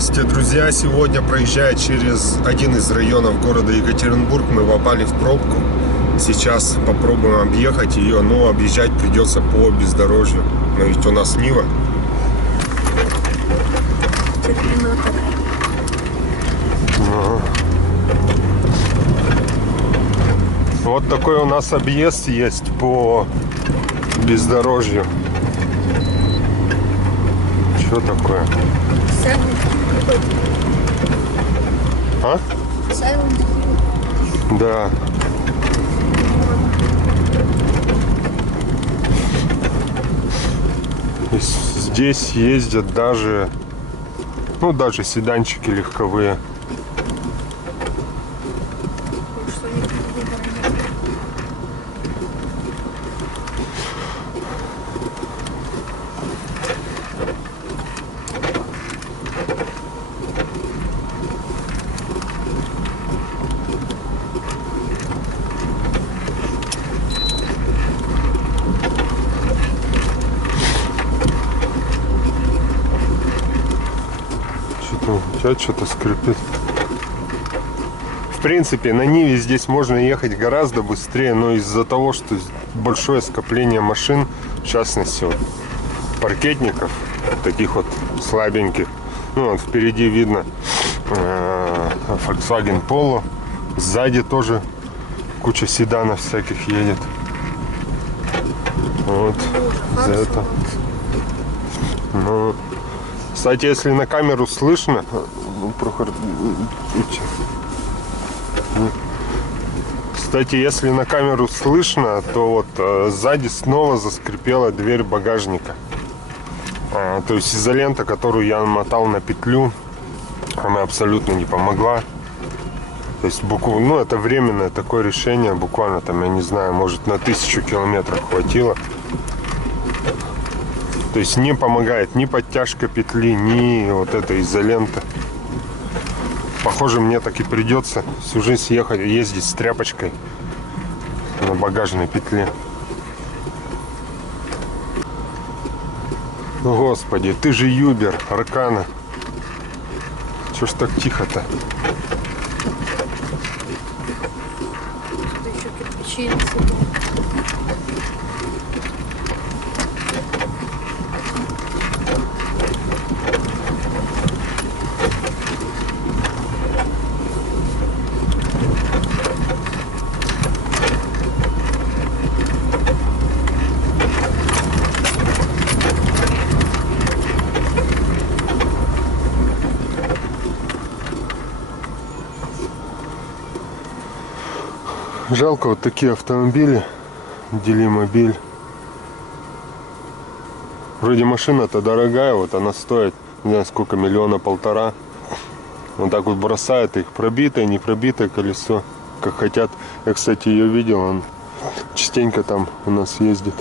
Здравствуйте, друзья! Сегодня, проезжая через один из районов города Екатеринбург, мы попали в пробку. Сейчас попробуем объехать ее, но объезжать придется по бездорожью. Но ведь у нас Нива. Ага. Вот такой у нас объезд есть по бездорожью. Что такое? А? Да. И здесь ездят даже, даже седанчики легковые. Что-то скрипит. В принципе, на Ниве здесь можно ехать гораздо быстрее, но из-за того, что большое скопление машин, в частности вот, паркетников, таких вот слабеньких. Вот впереди видно Volkswagen Polo, сзади тоже куча седанов всяких едет. Вот за это. Ну, кстати, если на камеру слышно, кстати, если на камеру слышно, то вот сзади снова заскрипела дверь багажника. То есть изолента, которую я намотал на петлю, она абсолютно не помогла. То есть это временное такое решение, буквально там, я не знаю, может на 1000 километров хватило. То есть не помогает ни подтяжка петли, ни вот эта изолента. Похоже, мне так и придется всю жизнь ездить с тряпочкой на багажной петле. Господи, ты же Юбер, Аркана. Чё ж так тихо-то? Еще кирпичи. Жалко вот такие автомобили, Делимобиль. Вроде машина-то дорогая, вот она стоит, не знаю сколько, 1,5 миллиона. Вот так вот бросают их, пробитое, не пробитое колесо, как хотят. Я, кстати, ее видел, он частенько там у нас ездит.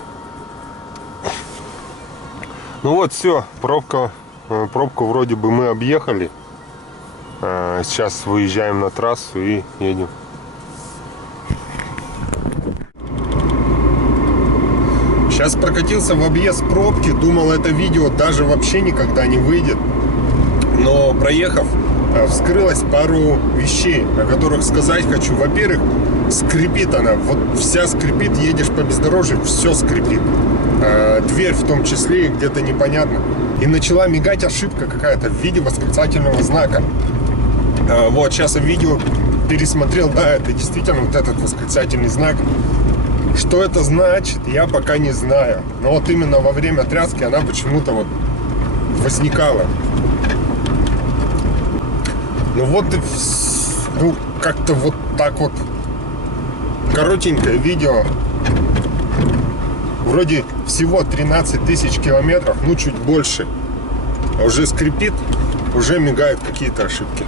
Ну вот, все, пробку вроде бы мы объехали. Сейчас выезжаем на трассу и едем. Сейчас прокатился в объезд пробки, думал, это видео даже вообще никогда не выйдет. Но проехав, вскрылось пару вещей, о которых сказать хочу. Во-первых, скрипит она, вот вся скрипит, едешь по бездорожью, все скрипит. Дверь в том числе, где-то непонятно. И начала мигать ошибка какая-то в виде восклицательного знака. Вот, сейчас я видео пересмотрел, да, это действительно вот этот восклицательный знак. Что это значит, я пока не знаю. Но вот именно во время тряски она почему-то вот возникала. Ну вот, как-то вот так вот. Коротенькое видео. Вроде всего 13 тысяч километров, чуть больше. А уже скрипит, уже мигают какие-то ошибки.